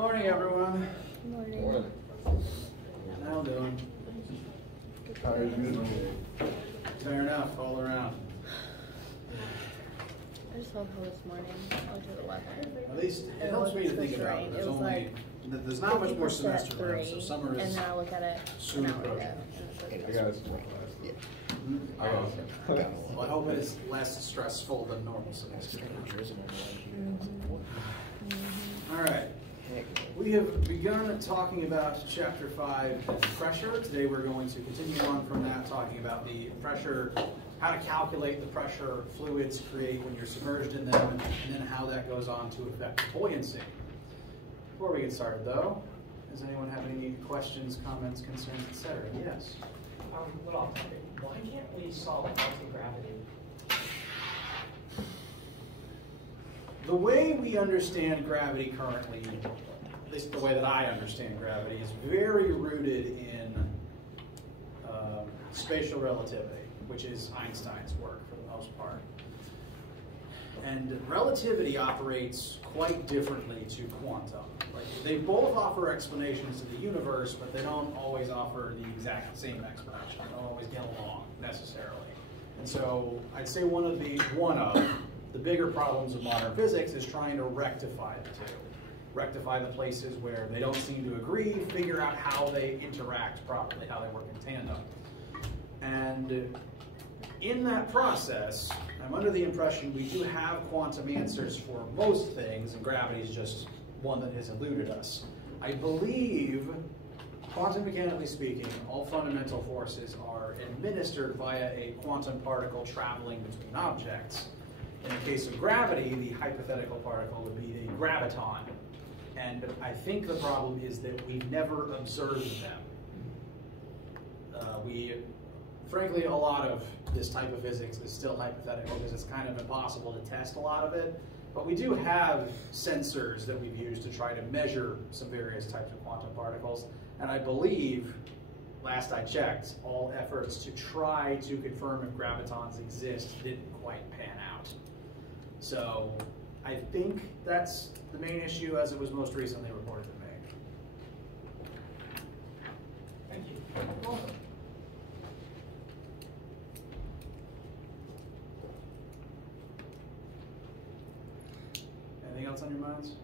Morning, everyone. Morning. Morning. How you doing? Tired usually. Fair enough, all around. I just woke up this morning. I looked at the weather. At least it helps me to think about it. There's only, there's not much more semester left, so summer and is then I look at it soon an hour ago. approaching. And I got it. I got it. Well, I hope it is less stressful than normal semester. All right. We have begun talking about Chapter 5, pressure. Today we're going to continue on from that, talking about the pressure, how to calculate the pressure fluids create when you're submerged in them, and then how that goes on to affect buoyancy. Before we get started, though, does anyone have any questions, comments, concerns, etc.? Yes? Little off topic. Why can't we solve anti-gravity? The way we understand gravity currently, at least the way that I understand gravity, is very rooted in spatial relativity, which is Einstein's work for the most part. And relativity operates quite differently to quantum. Like, they both offer explanations to the universe, but they don't always offer the exact same explanation. They don't always get along necessarily. And so I'd say one of the bigger problems of modern physics is trying to rectify the two. Rectify the places where they don't seem to agree, figure out how they interact properly, how they work in tandem. And in that process, I'm under the impression we do have quantum answers for most things, and gravity is just one that has eluded us. I believe, quantum mechanically speaking, all fundamental forces are administered via a quantum particle traveling between objects. In the case of gravity, the hypothetical particle would be a graviton. And I think the problem is that we've never observed them. Frankly, a lot of this type of physics is still hypothetical because it's kind of impossible to test a lot of it. But we do have sensors that we've used to try to measure some various types of quantum particles. And I believe, last I checked, all efforts to try to confirm if gravitons exist didn't quite pan out. So I think that's the main issue as it was most recently reported to me. Thank you. You're welcome. Anything else on your minds?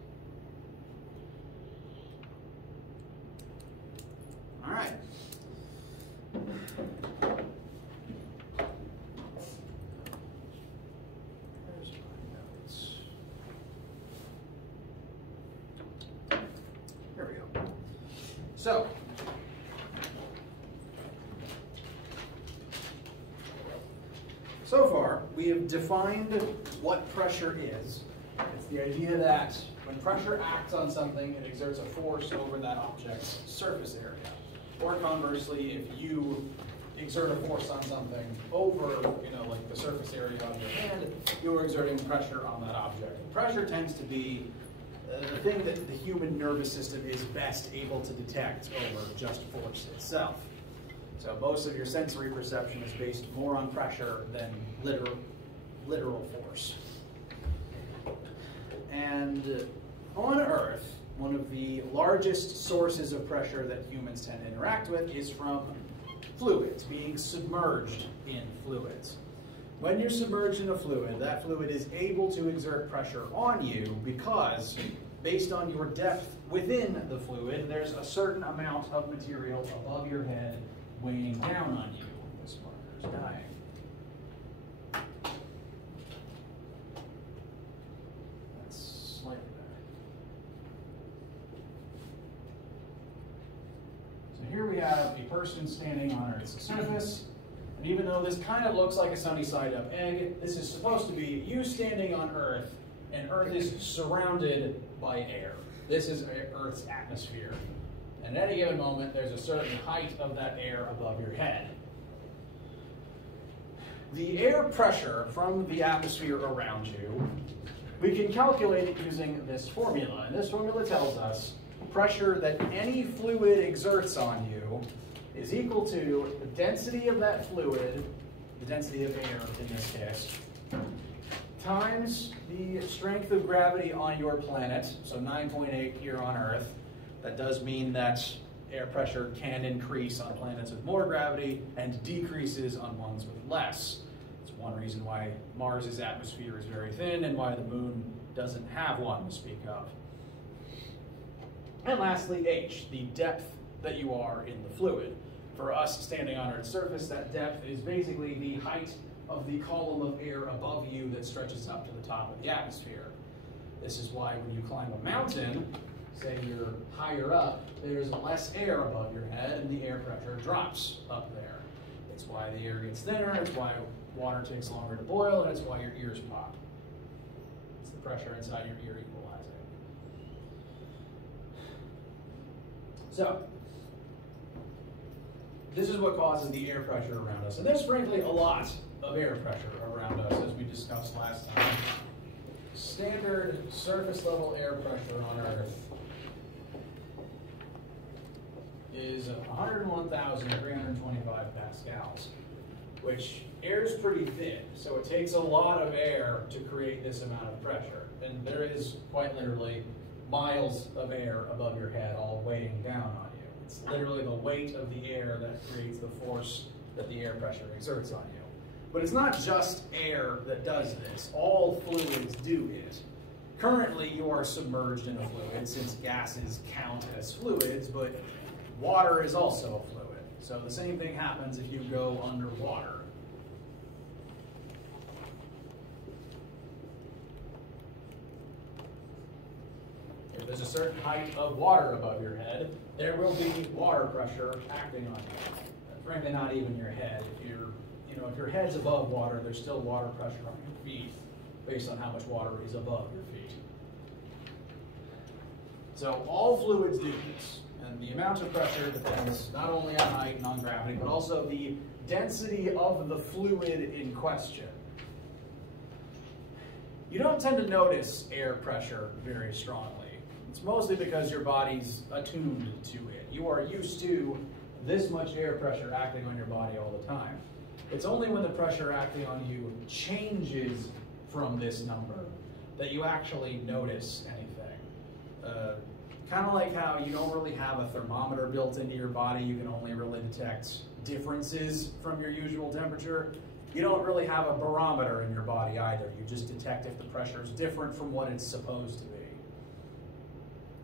All right. There's my notes. Here we go. So, so far we have defined what pressure is. It's the idea that when pressure acts on something, it exerts a force over that object's surface area. Or conversely, if you exert a force on something over, like the surface area of your hand, you're exerting pressure on that object. Pressure tends to be the thing that the human nervous system is best able to detect over just force itself. So most of your sensory perception is based more on pressure than literal force. And on Earth, one of the largest sources of pressure that humans tend to interact with is from fluids, being submerged in fluids. When you're submerged in a fluid, that fluid is able to exert pressure on you because, based on your depth within the fluid, there's a certain amount of material above your head weighing down on you. This marker's dying. Here we have a person standing on Earth's surface, and even though this kind of looks like a sunny side up egg, this is supposed to be you standing on Earth, and Earth is surrounded by air. This is Earth's atmosphere. And at any given moment, there's a certain height of that air above your head. The air pressure from the atmosphere around you, we can calculate it using this formula, and this formula tells us pressure that any fluid exerts on you is equal to the density of that fluid, the density of air in this case, times the strength of gravity on your planet, so 9.8 here on Earth. That does mean that air pressure can increase on planets with more gravity and decreases on ones with less. It's one reason why Mars's atmosphere is very thin and why the moon doesn't have one to speak of. And lastly, H, the depth that you are in the fluid. For us standing on Earth's surface, that depth is basically the height of the column of air above you that stretches up to the top of the atmosphere. This is why when you climb a mountain, say you're higher up, there's less air above your head and the air pressure drops up there. It's why the air gets thinner, it's why water takes longer to boil, and it's why your ears pop. It's the pressure inside your ear equalizing. So, this is what causes the air pressure around us. And there's frankly a lot of air pressure around us, as we discussed last time. Standard surface level air pressure on Earth is 101,325 pascals, which air is pretty thin, so it takes a lot of air to create this amount of pressure. And there is quite literally miles of air above your head all weighing down on you. It's literally the weight of the air that creates the force that the air pressure exerts on you. But it's not just air that does this. All fluids do it. Currently, you are submerged in a fluid, since gases count as fluids, but water is also a fluid. So the same thing happens if you go underwater. If there's a certain height of water above your head, there will be water pressure acting on you. Frankly, not even your head. If your head's above water, there's still water pressure on your feet based on how much water is above your feet. So all fluids do this, and the amount of pressure depends not only on height and on gravity, but also the density of the fluid in question. You don't tend to notice air pressure very strongly. It's mostly because your body's attuned to it. You are used to this much air pressure acting on your body all the time. It's only when the pressure acting on you changes from this number that you actually notice anything. Kind of like how you don't really have a thermometer built into your body, you can only really detect differences from your usual temperature. You don't really have a barometer in your body either. You just detect if the pressure is different from what it's supposed to be.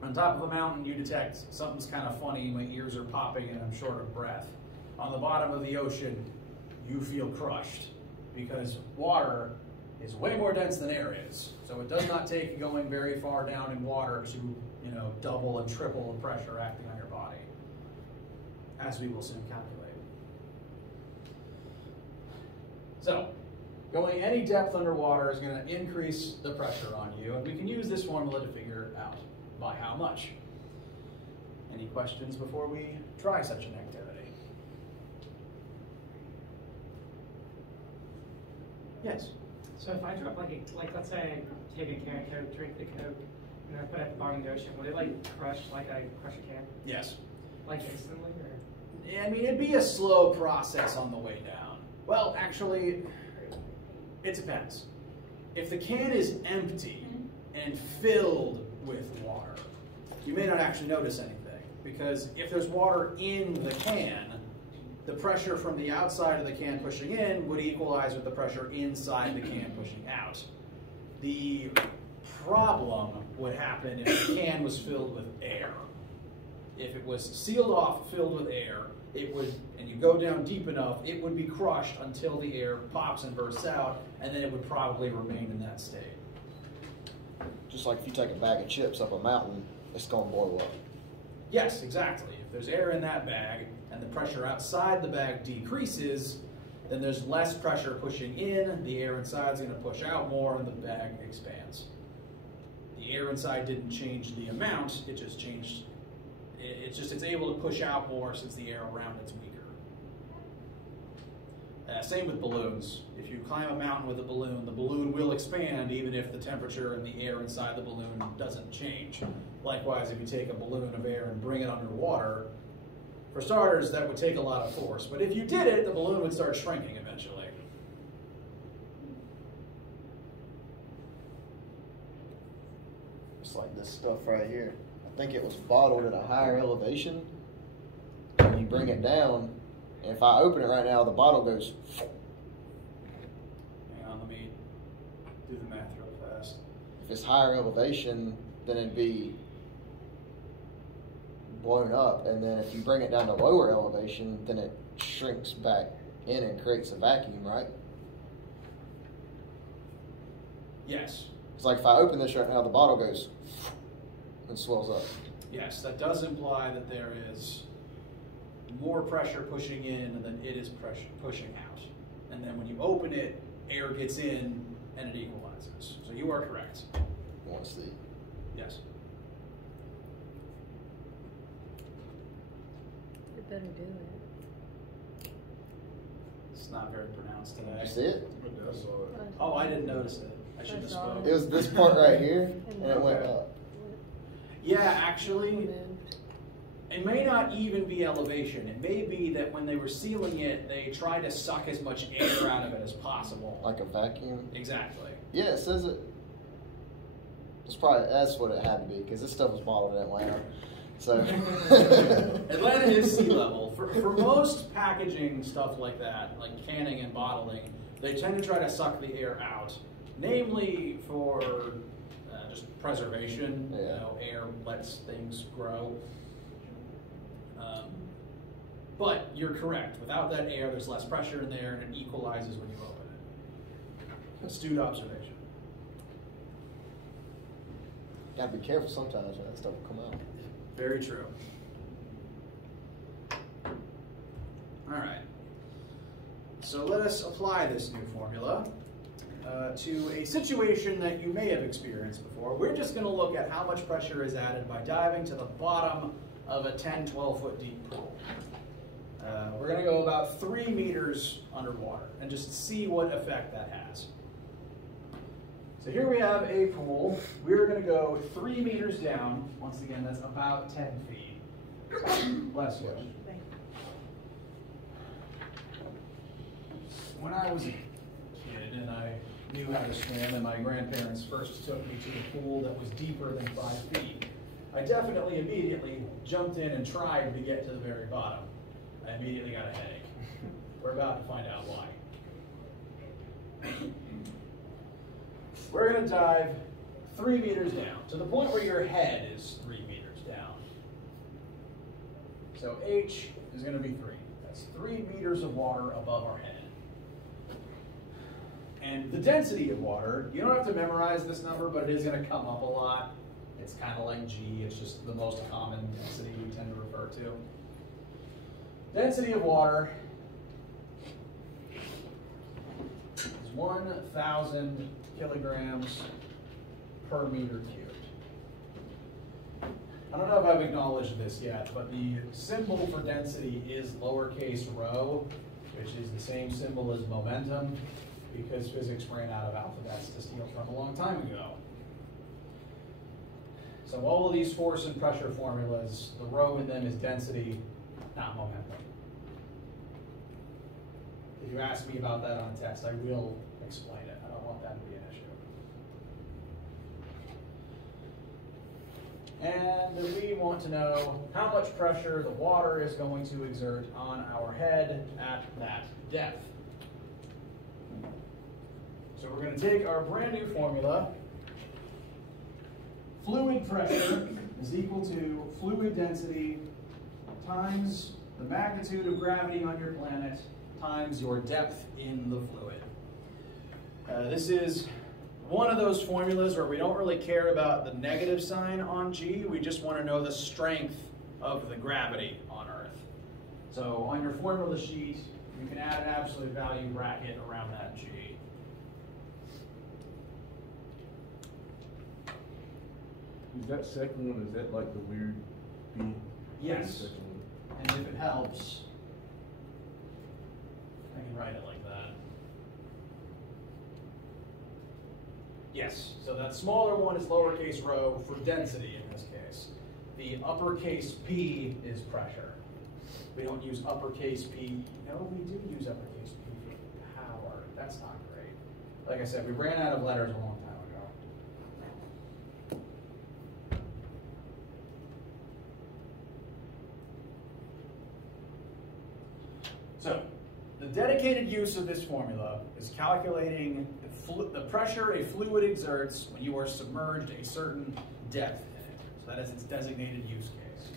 On top of a mountain, you detect something's kind of funny, my ears are popping and I'm short of breath. On the bottom of the ocean, you feel crushed because water is way more dense than air is. So it does not take going very far down in water to, double and triple the pressure acting on your body, as we will soon calculate. So, going any depth underwater is going to increase the pressure on you, and we can use this formula to figure out by how much. Any questions before we try such an activity? Yes? So if I drop like let's say I take a can of Coke, drink the Coke, and I put it at the bottom of the ocean, would it like crush like I crush a can? Yes. Like instantly, or? I mean, it'd be a slow process on the way down. Well, actually, it depends. If the can is empty and filled with water, you may not actually notice anything, because if there's water in the can, the pressure from the outside of the can pushing in would equalize with the pressure inside the can pushing out. The problem would happen if the can was filled with air. If it was sealed off, filled with air, it would, and you go down deep enough, it would be crushed until the air pops and bursts out, and then it would probably remain in that state. Just like if you take a bag of chips up a mountain, it's going to blow up. Yes, exactly. If there's air in that bag and the pressure outside the bag decreases, then there's less pressure pushing in, the air inside is going to push out more, and the bag expands. The air inside didn't change the amount, it just changed, it's able to push out more since the air around it's weaker. Same with balloons. If you climb a mountain with a balloon, the balloon will expand even if the temperature and the air inside the balloon doesn't change. Likewise, if you take a balloon of air and bring it underwater, for starters, that would take a lot of force. But if you did it, the balloon would start shrinking eventually. It's like this stuff right here. I think it was bottled at a higher elevation. And you bring it down, and if I open it right now, the bottle goes. Hang on, let me do the math real fast. If it's higher elevation, then it'd be blown up, and then if you bring it down to lower elevation, then it shrinks back in and creates a vacuum, right? Yes. It's like if I open this right now, the bottle goes and swells up. Yes, that does imply that there is more pressure pushing in than it is pressure pushing out. And then when you open it, air gets in and it equalizes. So you are correct. Want to see? Yes. You better do it. It's not very pronounced today. You see it? Oh, I didn't notice it. I should have spoken. It was this part right here, and it went up. Yeah, actually, it may not even be elevation. It may be that when they were sealing it, they tried to suck as much air out of it as possible. Like a vacuum? Exactly. Yeah, it says it. That's what it had to be, because this stuff was bottled in Atlanta. So Atlanta is sea level. For most packaging stuff like that, like canning and bottling, they tend to try to suck the air out, namely for just preservation. Yeah. You know, air lets things grow. But you're correct. Without that air, there's less pressure in there, and it equalizes when you open it. Astute observation. gotta be careful sometimes when that stuff will come out. Very true. All right. So let us apply this new formula to a situation that you may have experienced before. We're just going to look at how much pressure is added by diving to the bottom of a 10, 12-foot deep pool. We're going to go about 3 meters underwater and just see what effect that has. So here we have a pool. We're going to go 3 meters down. Once again, that's about 10 feet. Bless you. When I was a kid and I knew how to swim and my grandparents first took me to a pool that was deeper than 5 feet, I definitely immediately jumped in and tried to get to the very bottom. I immediately got a headache. We're about to find out why. We're going to dive 3 meters down to the point where your head is 3 meters down. So H is going to be 3. That's 3 meters of water above our head. And the density of water, you don't have to memorize this number, but it is going to come up a lot. It's kind of like G. It's just the most common density we tend to refer to. Density of water is 1,000 kilograms per meter cubed. I don't know if I've acknowledged this yet, but the symbol for density is lowercase rho, which is the same symbol as momentum, because physics ran out of alphabets to steal from a long time ago. So all of these force and pressure formulas, the rho in them is density, not momentum. If you ask me about that on a test, I will explain it. I don't want that to be an issue. And we want to know how much pressure the water is going to exert on our head at that depth. So we're going to take our brand new formula. Fluid pressure is equal to fluid density times the magnitude of gravity on your planet times your depth in the fluid. This is one of those formulas where we don't really care about the negative sign on G. We just want to know the strength of the gravity on Earth. So on your formula sheet, you can add an absolute value bracket around that G. Is that second one, is that like the weird B? Yes. And if it helps, I can write it like that. Yes, so that smaller one is lowercase rho for density in this case. The uppercase P is pressure. We don't use uppercase P. No, we do use uppercase P for power. That's not great. Like I said, we ran out of letters a long time ago. dedicated use of this formula is calculating the pressure a fluid exerts when you are submerged a certain depth in it. So that is its designated use case.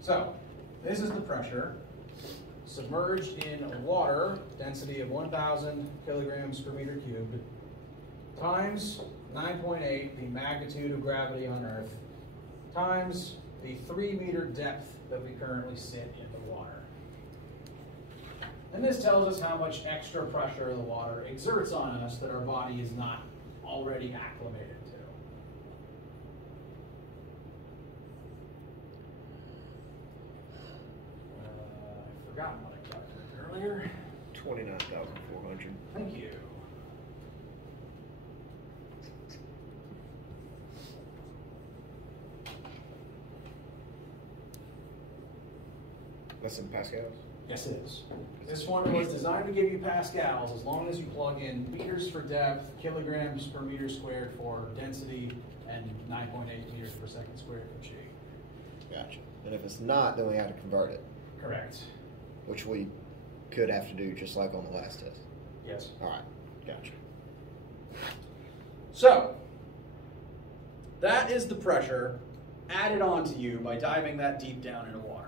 So this is the pressure submerged in water, density of 1,000 kilograms per meter cubed, times 9.8, the magnitude of gravity on Earth, times the 3-meter depth that we currently sit in the water. And this tells us how much extra pressure the water exerts on us that our body is not already acclimated to. I've forgotten what I calculated earlier. 29,400. Thank you. That's in pascals? Yes, it is. This formula is designed to give you pascals as long as you plug in meters for depth, kilograms per meter squared for density, and 9.8 meters per second squared for G. Gotcha. And if it's not, then we have to convert it, Correct. which we could have to do just like on the last test. Yes. All right. Gotcha. So, that is the pressure added onto you by diving that deep down into water.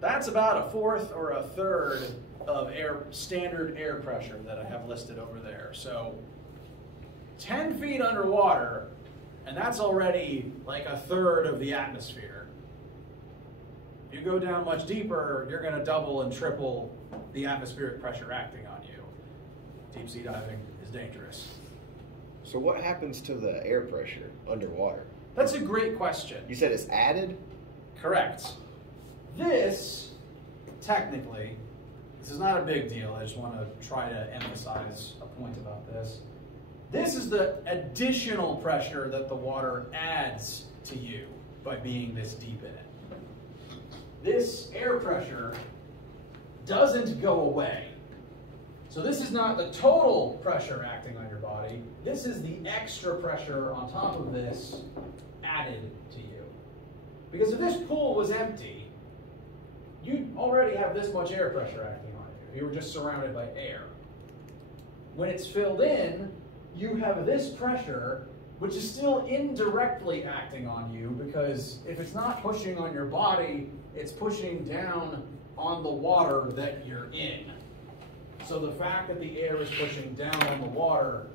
That's about a fourth or a third of standard air pressure that I have listed over there. So 10 feet underwater, and that's already like a third of the atmosphere. If you go down much deeper, you're going to double and triple the atmospheric pressure acting on you. Deep sea diving is dangerous. So what happens to the air pressure underwater? That's a great question. You said it's added? Correct. This, technically, this is not a big deal. I just want to try to emphasize a point about this. This is the additional pressure that the water adds to you by being this deep in it. This air pressure doesn't go away. So this is not the total pressure acting on your body. This is the extra pressure on top of this added to you. Because if this pool was empty, you'd already have this much air pressure acting on you if you were just surrounded by air. When it's filled in, you have this pressure, which is still indirectly acting on you, because if it's not pushing on your body, it's pushing down on the water that you're in. So the fact that the air is pushing down on the water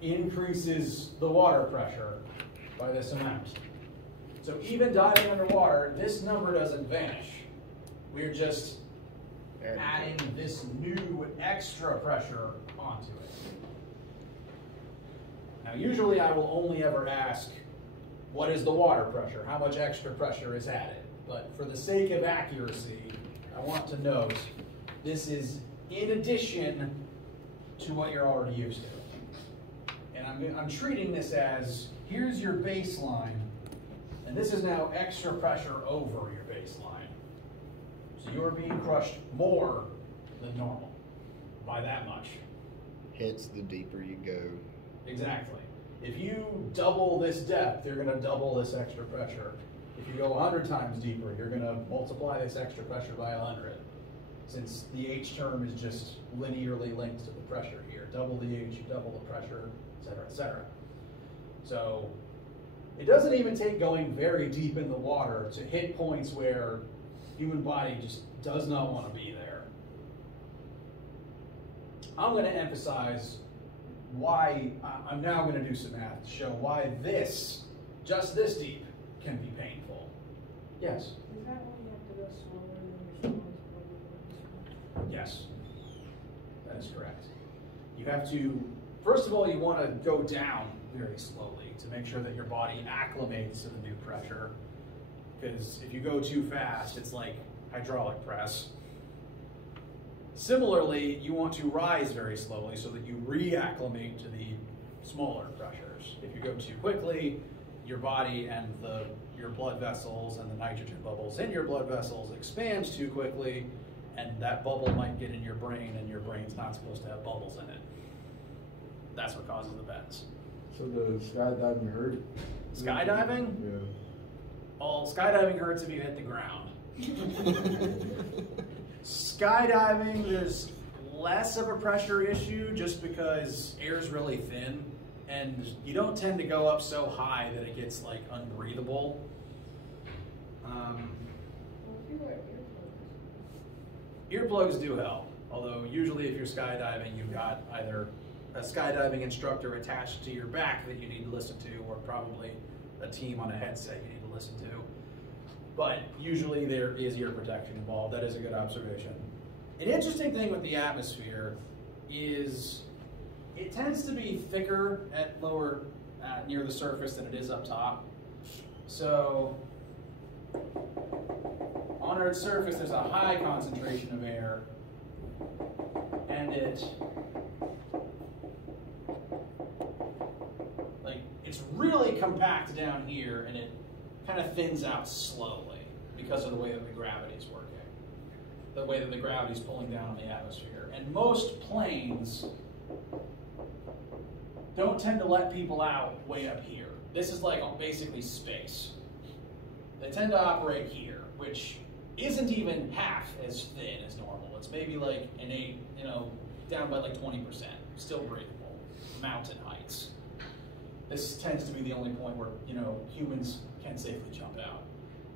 increases the water pressure by this amount. So even diving underwater, this number doesn't vanish. We're just adding this new extra pressure onto it. Now, usually I will only ever ask, what is the water pressure? How much extra pressure is added? But for the sake of accuracy, I want to note this is in addition to what you're already used to. And I'm treating this as, here's your baseline, and this is now extra pressure over your baseline. So you're being crushed more than normal by that much. Hence, the deeper you go. Exactly. If you double this depth, you're going to double this extra pressure. If you go 100 times deeper, you're going to multiply this extra pressure by 100. Since the H term is just linearly linked to the pressure here. Double the H, you double the pressure, et cetera, et cetera. So it doesn't even take going very deep in the water to hit points where human body just does not want to be there. I'm going to emphasize why, I'm now going to do some math to show why this, just this deep, can be painful. Yes? Is that why you have to go slower than your swimmer's? Yes. That is correct. You have to, first of all, you want to go down very slowly to make sure that your body acclimates to the new pressure. Because if you go too fast, it's like hydraulic press. Similarly, you want to rise very slowly so that you reacclimate to the smaller pressures. If you go too quickly, your body and your blood vessels and the nitrogen bubbles in your blood vessels expands too quickly, and that bubble might get in your brain, and your brain's not supposed to have bubbles in it. That's what causes the bends. So the skydiving hurt? Skydiving? Yeah. Well, skydiving hurts if you hit the ground. Skydiving, there's less of a pressure issue just because air is really thin, and you don't tend to go up so high that it gets like unbreathable. Well, if you wear earplugs. Earplugs do help, although usually if you're skydiving, you've got either a skydiving instructor attached to your back that you need to listen to, or probably a team on a headset you need to listen to. But usually there is ear protection involved. That is a good observation. An interesting thing with the atmosphere is it tends to be thicker at lower, near the surface than it is up top. So on Earth's surface, there's a high concentration of air, and it's really compact down here, and it kind of thins out slowly because of the way that the gravity is working, the way that the gravity is pulling down on the atmosphere. And most planes don't tend to let people out way up here. This is like basically space. They tend to operate here, which isn't even half as thin as normal. It's maybe like an 8, down by like 20%, still breathable, mountain heights. This tends to be the only point where, humans can safely jump out.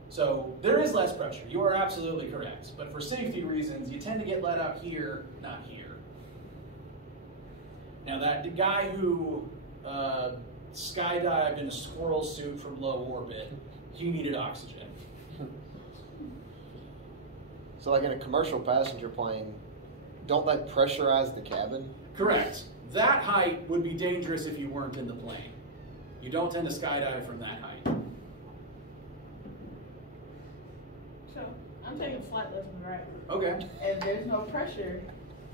So there is less pressure. You are absolutely correct. But for safety reasons, you tend to get let out here, not here. Now the guy who skydived in a squirrel suit from low orbit, he needed oxygen. So like in a commercial passenger plane, don't they pressurize the cabin? Correct. That height would be dangerous if you weren't in the plane. You don't tend to skydive from that height. So, I'm taking flight lessons, right? Okay. And there's no pressure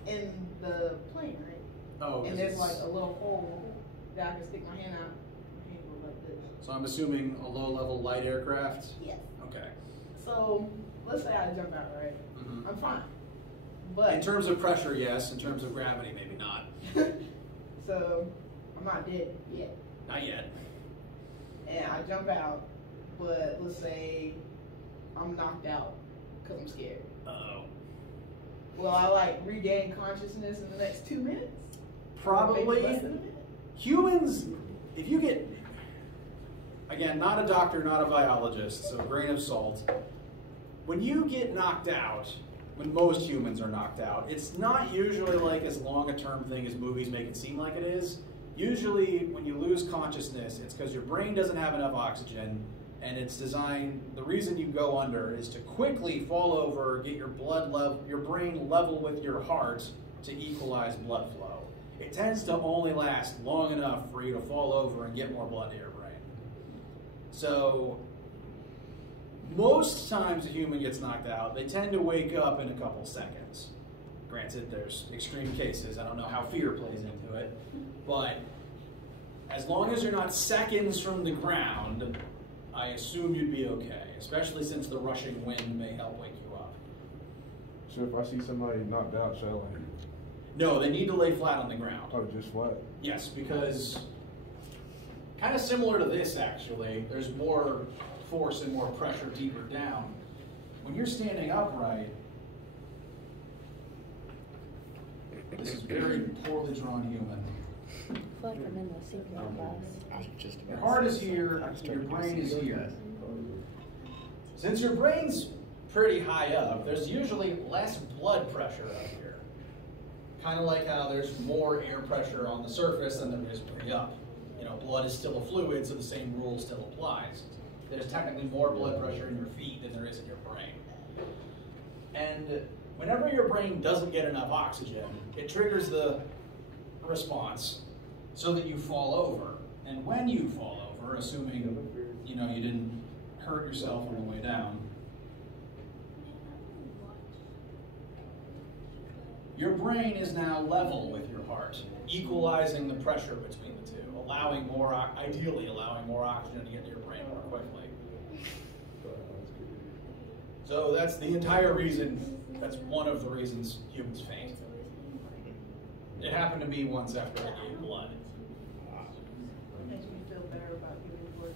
in the plane, right? Oh, And there's like a little hole that I can stick my hand out. My hand goes like this. So I'm assuming a low-level light aircraft? Yes. Okay. So, let's say I jump out, right? Mm-hmm. I'm fine. But In terms of pressure, yes. In terms of gravity, maybe not. so, I'm not dead yet. Not yet. And I jump out, but let's say I'm knocked out because I'm scared. Uh-oh. Will I regain consciousness in the next 2 minutes? Maybe Probably. less than a minute? Humans, if you get, again, not a doctor, not a biologist, so a grain of salt. When you get knocked out, when most humans are knocked out, it's not usually like as long a term thing as movies make it seem like it is. Usually when you lose consciousness, it's because your brain doesn't have enough oxygen, and it's designed, the reason you go under is to quickly fall over, get your brain level with your heart to equalize blood flow. It tends to only last long enough for you to fall over and get more blood to your brain. So most times a human gets knocked out, they tend to wake up in a couple seconds. Granted, there's extreme cases. I don't know how fear plays into it. But as long as you're not seconds from the ground, I assume you'd be okay, especially since the rushing wind may help wake you up. So if I see somebody knocked out, shall I? No, they need to lay flat on the ground. Oh, just flat? Yes, because kind of similar to this, actually, there's more force and more pressure deeper down. When you're standing upright, this is very poorly drawn human. I feel like I'm in the secret class. Your heart is here, your brain is here. Since your brain's pretty high up, there's usually less blood pressure up here. Kind of like how there's more air pressure on the surface than there is way up. Blood is still a fluid, so the same rule still applies. There's technically more blood pressure in your feet than there is in your brain. And whenever your brain doesn't get enough oxygen, it triggers the response so that you fall over. And when you fall over, assuming you didn't hurt yourself on the way down, your brain is now level with your heart, equalizing the pressure between the two, ideally allowing more oxygen to get to your brain more quickly. So that's the entire reason, that's one of the reasons humans faint. It happened to me once after I gave blood. It makes me feel better about giving blood.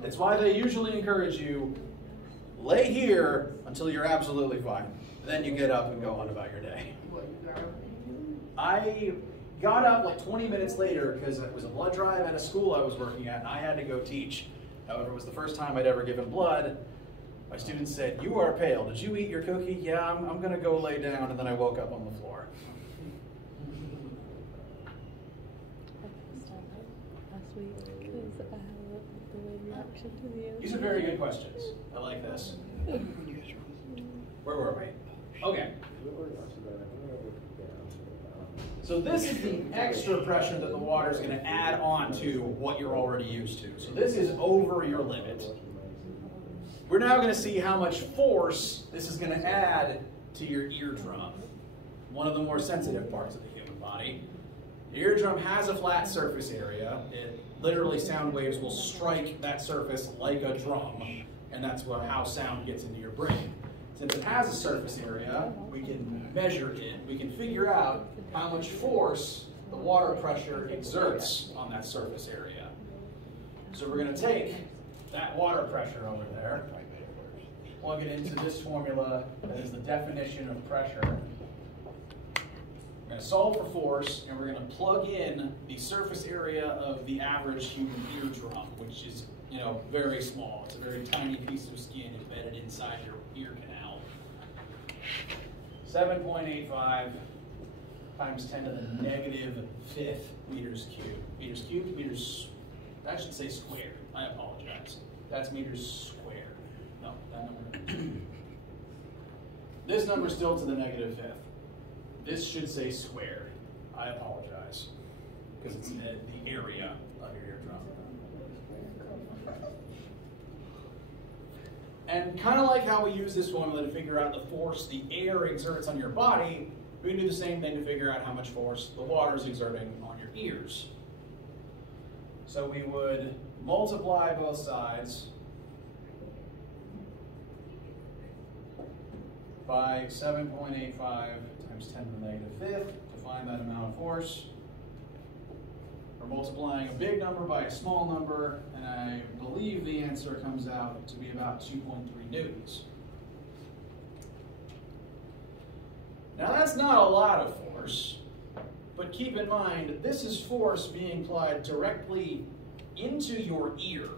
That's why they usually encourage you, lay here until you're absolutely fine. Then you get up and go on about your day. I got up like 20 minutes later because it was a blood drive at a school I was working at and I had to go teach. However, it was the first time I'd ever given blood. My students said, "You are pale. Did you eat your cookie?" "Yeah, I'm going to go lay down," and then I woke up on the floor. Last week, because I had a delayed reaction to the These are very good questions. I like this. Where were we? Okay. So this is the extra pressure that the water is going to add on to what you're already used to. So this is over your limit. We're now going to see how much force this is going to add to your eardrum, one of the more sensitive parts of the human body. The eardrum has a flat surface area. Literally, sound waves will strike that surface like a drum, and that's how sound gets into your brain. Since it has a surface area, we can measure it. We can figure out how much force the water pressure exerts on that surface area. So we're going to take that water pressure over there, plug it into this formula that is the definition of pressure. We're going to solve for force, and we're going to plug in the surface area of the average human eardrum, which is, very small. It's a very tiny piece of skin embedded inside your ear canal. 7.85 times 10 to the negative 5th meters cubed. Meters cubed, meters, I should say squared. I apologize. That's meters squared. No, that number. This number is still to the negative 5th. This should say squared. I apologize, because it's the area of your eardrum. And kind of like how we use this formula to figure out the force the air exerts on your body, we can do the same thing to figure out how much force the water is exerting on your ears. So we would multiply both sides by 7.85 times 10 to the negative 5th to find that amount of force. We're multiplying a big number by a small number, and I believe the answer comes out to be about 2.3 newtons. Now that's not a lot of force, but keep in mind, this is force being applied directly into your ear,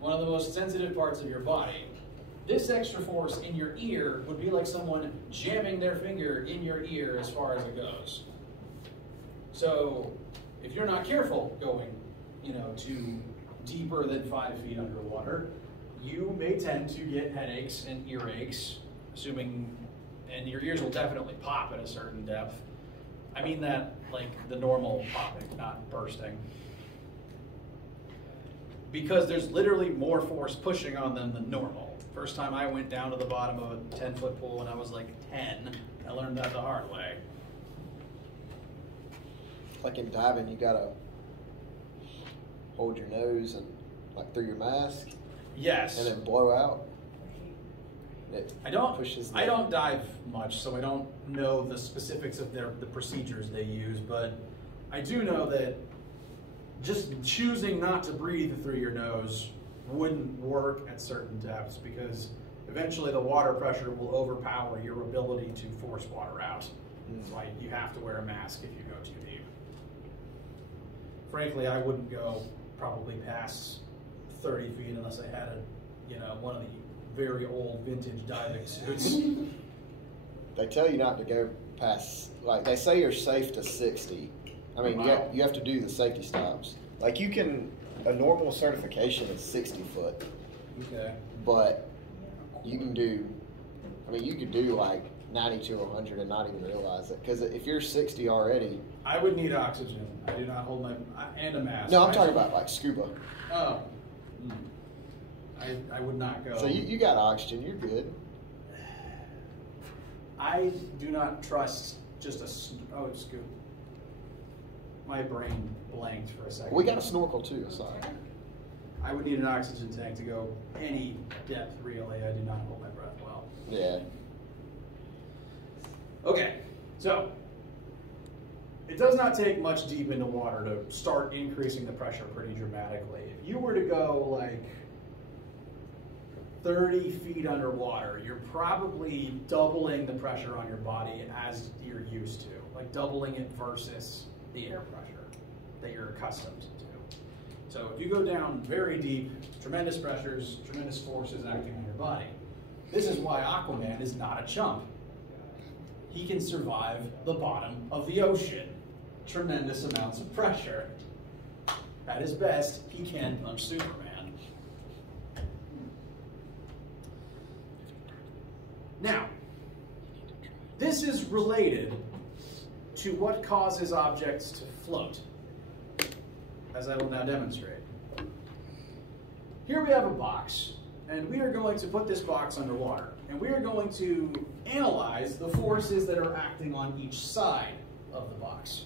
one of the most sensitive parts of your body. This extra force in your ear would be like someone jamming their finger in your ear as far as it goes. So if you're not careful going, to deeper than 5 feet underwater, you may tend to get headaches and earaches, and your ears will definitely pop at a certain depth. I mean that like the normal popping, not bursting. Because there's literally more force pushing on them than normal. First time I went down to the bottom of a 10-foot pool when I was like 10, I learned that the hard way. Like in diving, you gotta hold your nose and like through your mask. Yes. And then blow out. I don't dive much, so I don't know the specifics of the procedures they use, but I do know that just choosing not to breathe through your nose wouldn't work at certain depths because eventually the water pressure will overpower your ability to force water out. That's why you have to wear a mask if you go too deep. Frankly, I wouldn't go probably past 30 feet unless I had one of the very old vintage diving suits. They tell you not to go past, like they say you're safe to 60. I mean, Wow. you have to do the safety stops. Like a normal certification is 60 foot. Okay. But you could do like 90 to 100 and not even realize it. Because if you're 60 already. I would need oxygen. I do not hold and a mask. No, I'm talking about like scuba. Oh. I would not go. So you got oxygen, you're good. I do not trust just it's good. My brain blanked for a second. We got a snorkel too, aside. I would need an oxygen tank to go any depth, really. I do not hold my breath well. Yeah. Okay, so it does not take much deep into water to start increasing the pressure pretty dramatically. If you were to go like 30 feet underwater, you're probably doubling the pressure on your body as you're used to, like doubling it versus the air pressure that you're accustomed to. So if you go down very deep, tremendous pressures, tremendous forces acting on your body. This is why Aquaman is not a chump. He can survive the bottom of the ocean. Tremendous amounts of pressure. At his best, he can punch Superman. Now, this is related to what causes objects to float, as I will now demonstrate. Here we have a box, and we are going to put this box underwater, and we are going to analyze the forces that are acting on each side of the box.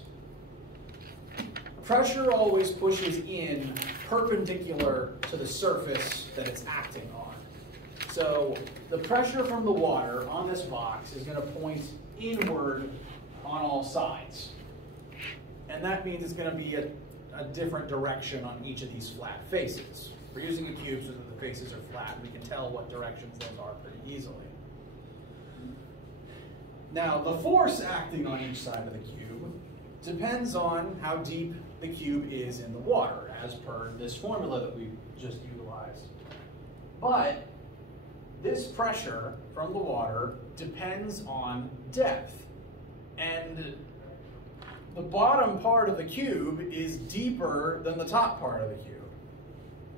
Pressure always pushes in perpendicular to the surface that it's acting on. So the pressure from the water on this box is going to point inward on all sides. And that means it's going to be a different direction on each of these flat faces. We're using a cube so that the faces are flat. We can tell what directions those are pretty easily. Now, the force acting on each side of the cube depends on how deep the cube is in the water, as per this formula that we just utilized. But this pressure from the water depends on depth. And the bottom part of the cube is deeper than the top part of the cube.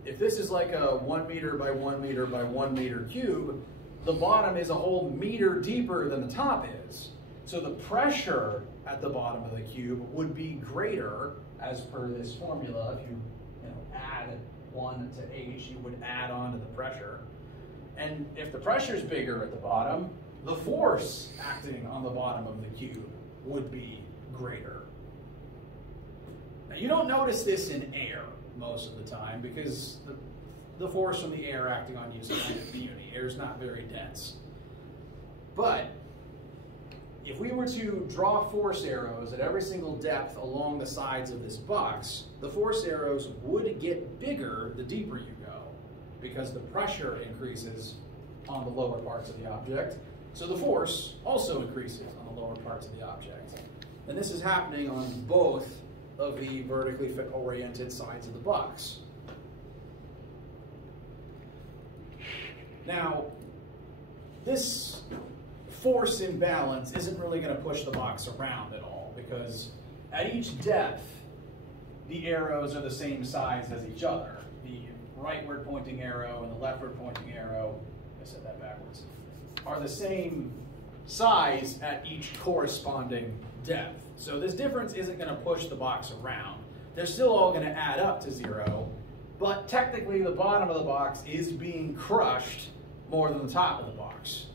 If this is like a 1 meter by 1 meter by 1 meter cube, the bottom is a whole meter deeper than the top is. So the pressure at the bottom of the cube would be greater, as per this formula. If you add 1 to h, you would add on to the pressure. And if the pressure is bigger at the bottom, the force acting on the bottom of the cube would be greater. Now, you don't notice this in air most of the time because the force from the air acting on you is kind of puny. Air is not very dense. But if we were to draw force arrows at every single depth along the sides of this box, the force arrows would get bigger the deeper you go because the pressure increases on the lower parts of the object. So the force also increases on the lower parts of the object. And this is happening on both of the vertically oriented sides of the box. Now, this force imbalance isn't really going to push the box around at all because at each depth, the arrows are the same size as each other. The rightward pointing arrow and the leftward pointing arrow, I said that backwards, are the same size at each corresponding depth. So this difference isn't going to push the box around. They're still all going to add up to 0, but technically the bottom of the box is being crushed more than the top of the box.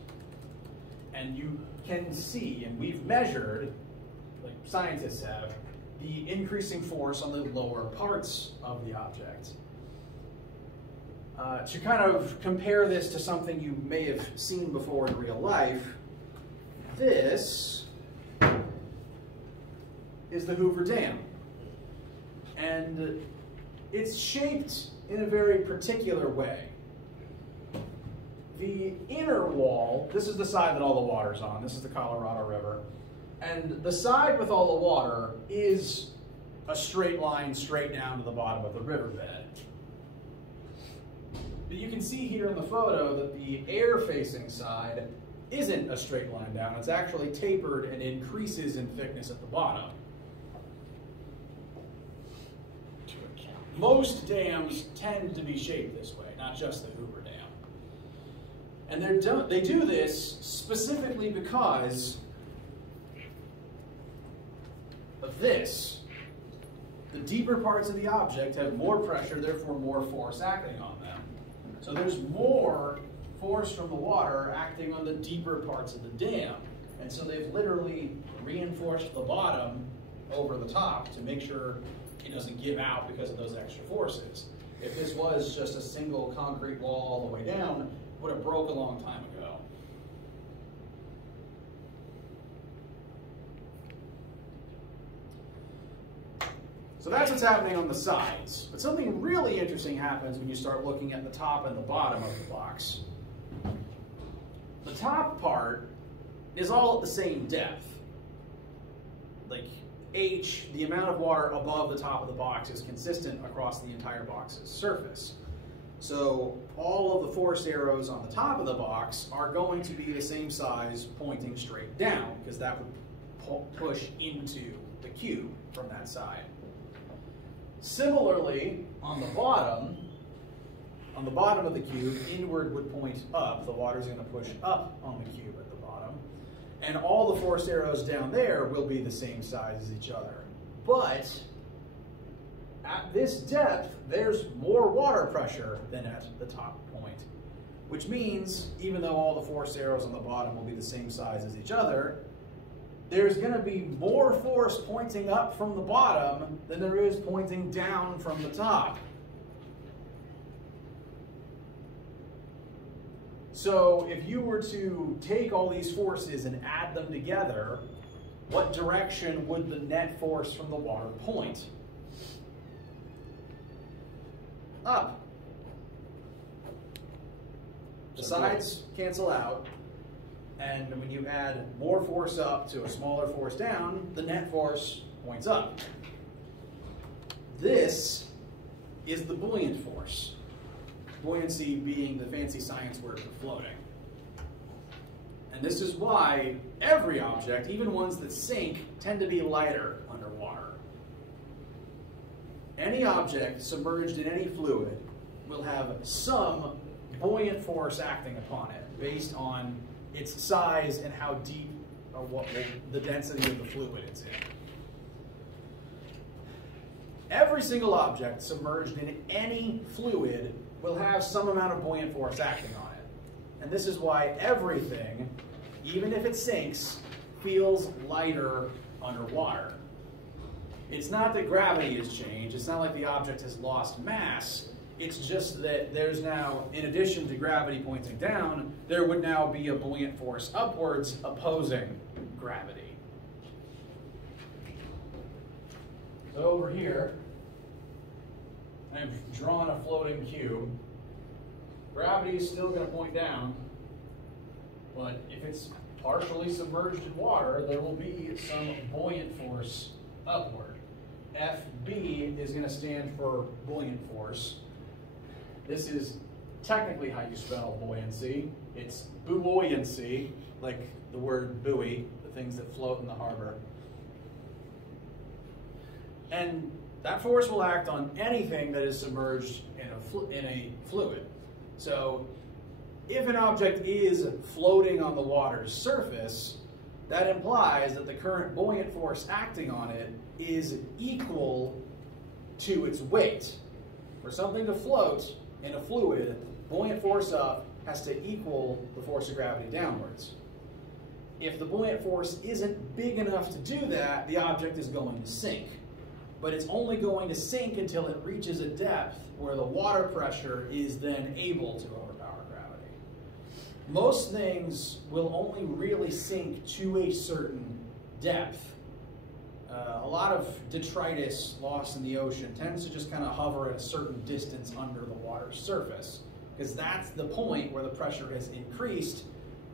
And you can see, and we've measured, like scientists have, the increasing force on the lower parts of the object. To kind of compare this to something you may have seen before in real life, this is the Hoover Dam. And it's shaped in a very particular way. The inner wall, this is the side that all the water's on, this is the Colorado River, and the side with all the water is a straight line straight down to the bottom of the riverbed. But you can see here in the photo that the air-facing side isn't a straight line down, it's actually tapered and increases in thickness at the bottom. Most dams tend to be shaped this way, not just the Hoover Dam. And they do this specifically because of this. The deeper parts of the object have more pressure, therefore more force acting on them. So there's more force from the water acting on the deeper parts of the dam. And so they've literally reinforced the bottom over the top to make sure it doesn't give out because of those extra forces. If this was just a single concrete wall all the way down, it would have broke a long time ago. So that's what's happening on the sides. But something really interesting happens when you start looking at the top and the bottom of the box. the top part is all at the same depth. Like H, the amount of water above the top of the box is consistent across the entire box's surface. So all of the force arrows on the top of the box are going to be the same size pointing straight down, because that would push into the cube from that side. Similarly, on the bottom of the cube, inward would point up. The water's going to push up on the cube at the bottom. And all the force arrows down there will be the same size as each other. But at this depth, there's more water pressure than at the top point, which means even though all the force arrows on the bottom will be the same size as each other, there's going to be more force pointing up from the bottom than there is pointing down from the top. So if you were to take all these forces and add them together, what direction would the net force from the water point? Up. The sides cancel out, and when you add more force up to a smaller force down, the net force points up. This is the buoyant force. Buoyancy being the fancy science word for floating. And this is why every object, even ones that sink, tend to be lighter underwater. Any object submerged in any fluid will have some buoyant force acting upon it based on its size and how deep or what the density of the fluid it's in. Every single object submerged in any fluid will have some amount of buoyant force acting on it. And this is why everything, even if it sinks, feels lighter underwater. It's not that gravity has changed. It's not like the object has lost mass. It's just that there's now, in addition to gravity pointing down, there would now be a buoyant force upwards opposing gravity. So over here, I've drawn a floating cube. Gravity is still going to point down, but if it's partially submerged in water, there will be some buoyant force upward. FB is going to stand for buoyant force. This is technically how you spell buoyancy. It's buoyancy, like the word buoy, the things that float in the harbor. And that force will act on anything that is submerged in a fluid. So if an object is floating on the water's surface, that implies that the current buoyant force acting on it is equal to its weight. For something to float in a fluid, buoyant force up has to equal the force of gravity downwards. If the buoyant force isn't big enough to do that, the object is going to sink. But it's only going to sink until it reaches a depth where the water pressure is then able to overpower gravity. Most things will only really sink to a certain depth. A lot of detritus lost in the ocean tends to just kind of hover at a certain distance under the water's surface, because that's the point where the pressure has increased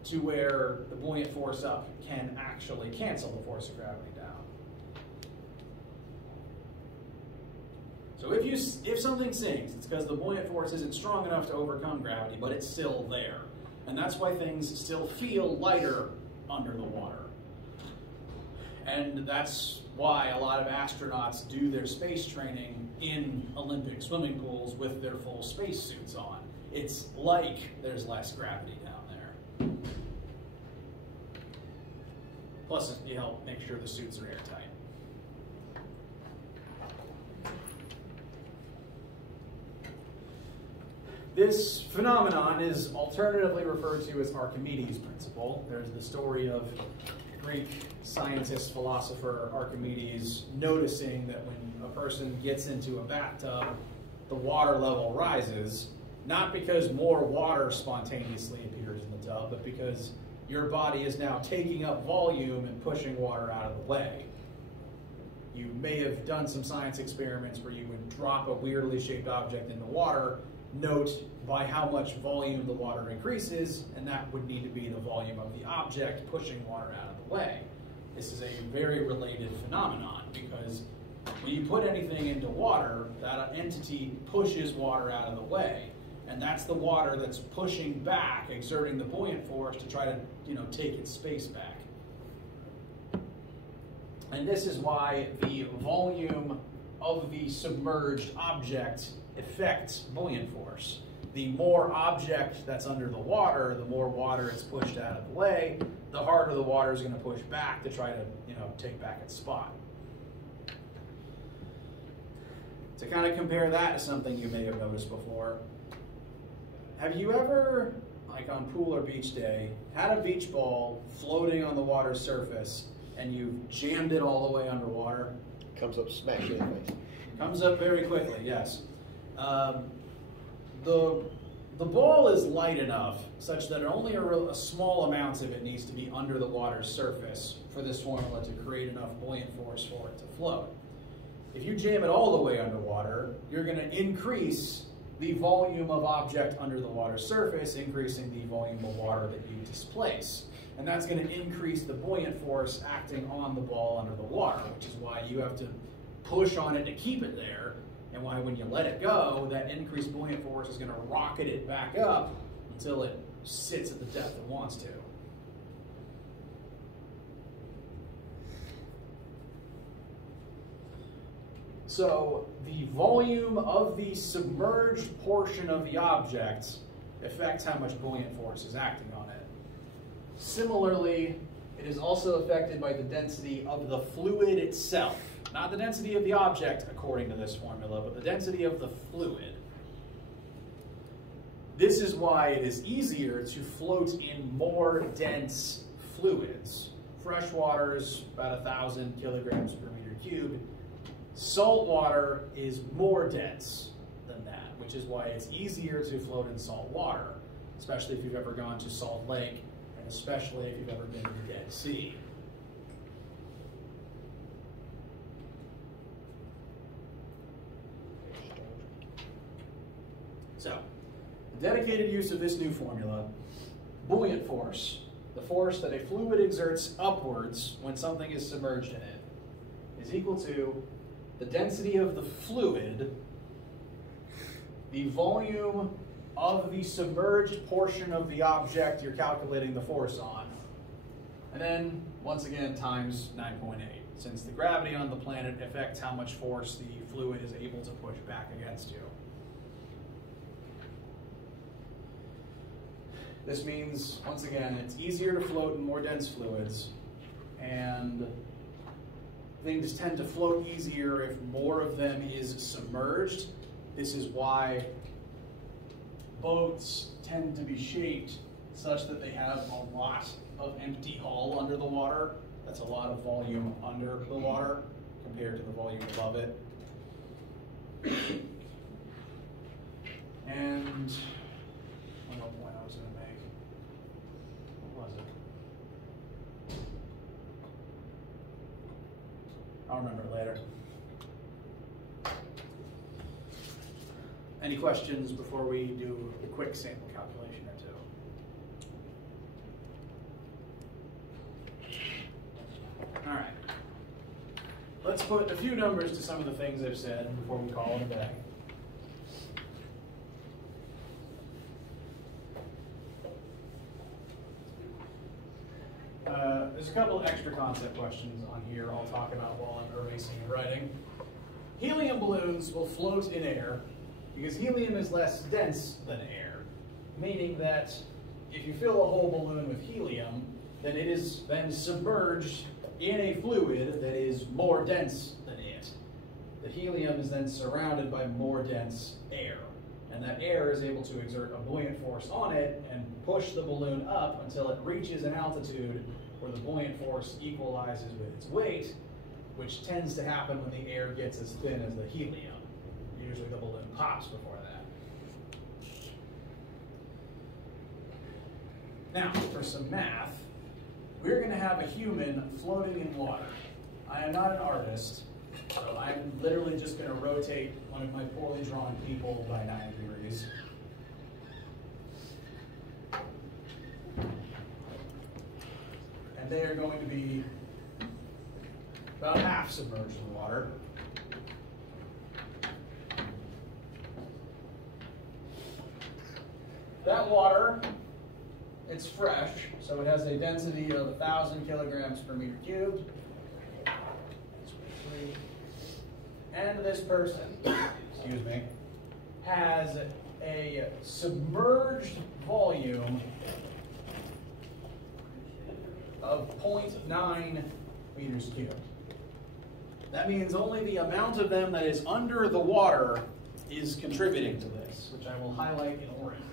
to where the buoyant force up can actually cancel the force of gravity down. So if something sinks, it's because the buoyant force isn't strong enough to overcome gravity, but it's still there. And that's why things still feel lighter under the water. And that's why a lot of astronauts do their space training in Olympic swimming pools with their full spacesuits on. It's like there's less gravity down there. Plus, you help make sure the suits are airtight. This phenomenon is alternatively referred to as Archimedes' principle. There's the story of Greek scientist, philosopher Archimedes noticing that when a person gets into a bathtub, the water level rises, not because more water spontaneously appears in the tub, but because your body is now taking up volume and pushing water out of the way. You may have done some science experiments where you would drop a weirdly shaped object in the water, note by how much volume the water increases, and that would need to be the volume of the object pushing water out of the way. This is a very related phenomenon because when you put anything into water, that entity pushes water out of the way. And that's the water that's pushing back, exerting the buoyant force to try to, take its space back. And this is why the volume of the submerged object affects buoyant force. The more object that's under the water, the more water it's pushed out of the way, the harder the water is going to push back to try to, take back its spot. To kind of compare that to something you may have noticed before, have you ever, like on pool or beach day, had a beach ball floating on the water's surface and you've jammed it all the way underwater? Comes up, smacks you in the face. Comes up very quickly, yes. The ball is light enough such that only a small amount of it needs to be under the water's surface for this formula to create enough buoyant force for it to float. If you jam it all the way underwater, you're going to increase the volume of object under the water's surface, increasing the volume of water that you displace. And that's going to increase the buoyant force acting on the ball under the water, which is why you have to push on it to keep it there, and why when you let it go, that increased buoyant force is going to rocket it back up until it sits at the depth it wants to. So the volume of the submerged portion of the object affects how much buoyant force is acting on it. Similarly, it is also affected by the density of the fluid itself. Not the density of the object, according to this formula, but the density of the fluid. This is why it is easier to float in more dense fluids. Fresh water is about 1,000 kilograms per meter cubed. Salt water is more dense than that, which is why it's easier to float in salt water, especially if you've ever gone to Salt Lake, and especially if you've ever been to the Dead Sea. So, the dedicated use of this new formula, buoyant force, the force that a fluid exerts upwards when something is submerged in it, is equal to the density of the fluid, the volume of the submerged portion of the object you're calculating the force on, and then, once again, times 9.8, since the gravity on the planet affects how much force the fluid is able to push back against you. This means, once again, it's easier to float in more dense fluids, and things tend to float easier if more of them is submerged. This is why boats tend to be shaped such that they have a lot of empty hull under the water. That's a lot of volume under the water compared to the volume above it. And one more point I was going to make. What was it? I'll remember it later. Any questions before we do a quick sample calculation or two? All right. Let's put a few numbers to some of the things I've said before we call it a day. There's a couple extra concept questions on here I'll talk about while I'm erasing and writing. Helium balloons will float in air because helium is less dense than air, meaning that if you fill a whole balloon with helium, then it is then submerged in a fluid that is more dense than it. The helium is then surrounded by more dense air, and that air is able to exert a buoyant force on it and push the balloon up until it reaches an altitude where the buoyant force equalizes with its weight, which tends to happen when the air gets as thin as the helium. Usually the balloon pops before that. Now, for some math, we're going to have a human floating in water. I am not an artist, So I'm literally just going to rotate one of my poorly drawn people by 90 degrees. And they are going to be about half submerged in water. That water, it's fresh, so it has a density of 1,000 kilograms per meter cubed. And this person, excuse me, has a submerged volume of 0.9 meters cubed. That means only the amount of them that is under the water is contributing to this, which I will highlight in orange.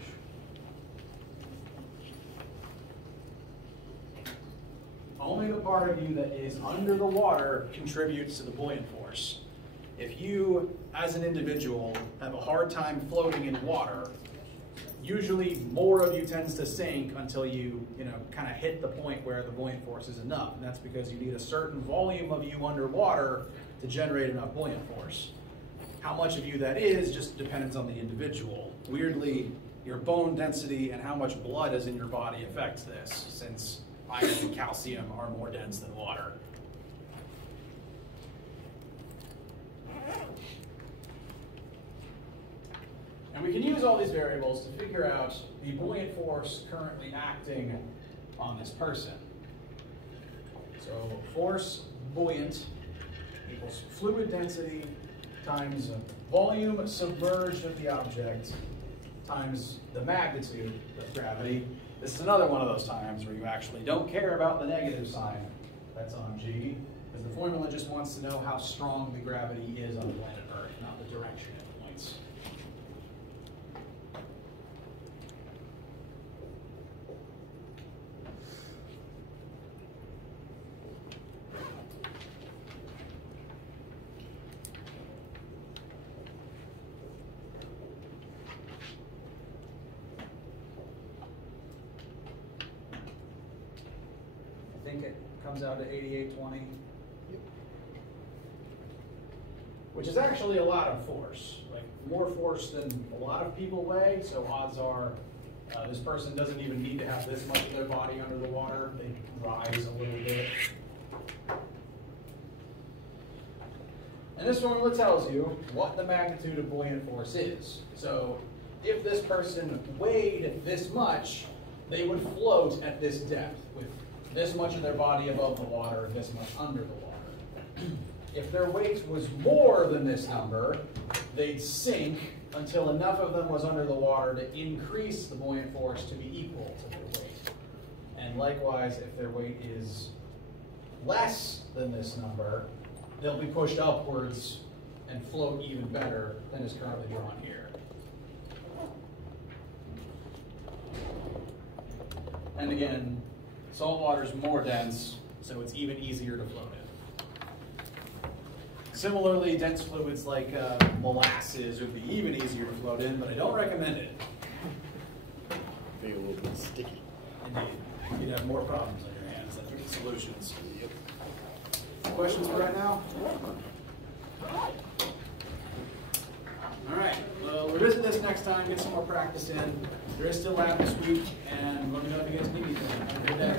Only the part of you that is under the water contributes to the buoyant force. If you, as an individual, have a hard time floating in water, usually more of you tends to sink until you kind of hit the point where the buoyant force is enough. And that's because you need a certain volume of you underwater to generate enough buoyant force. How much of you that is just depends on the individual. Weirdly, your bone density and how much blood is in your body affects this, since iron and calcium are more dense than water. And we can use all these variables to figure out the buoyant force currently acting on this person. So force buoyant equals fluid density times volume submerged of the object times the magnitude of gravity. This is another one of those times where you actually don't care about the negative sign that's on G, because the formula just wants to know how strong the gravity is on planet Earth, not the direction it points. I think it comes out to 8820. Yep. Which is actually a lot of force, like more force than a lot of people weigh, so odds are this person doesn't even need to have this much of their body under the water. They rise a little bit. And this formula tells you what the magnitude of buoyant force is. So if this person weighed this much, they would float at this depth with this much of their body above the water and this much under the water. If their weight was more than this number, they'd sink until enough of them was under the water to increase the buoyant force to be equal to their weight. And likewise, if their weight is less than this number, they'll be pushed upwards and float even better than is currently drawn here. And again, salt water is more dense, so it's even easier to float in. Similarly, dense fluids like molasses would be even easier to float in, but I don't recommend it. Be a little bit sticky. Indeed. You'd have more problems on your hands than solutions. Yep. Questions for right now? All right, we'll revisit this next time, get some more practice in. There is still lab this week, and let me know if you guys need anything. Have a good day.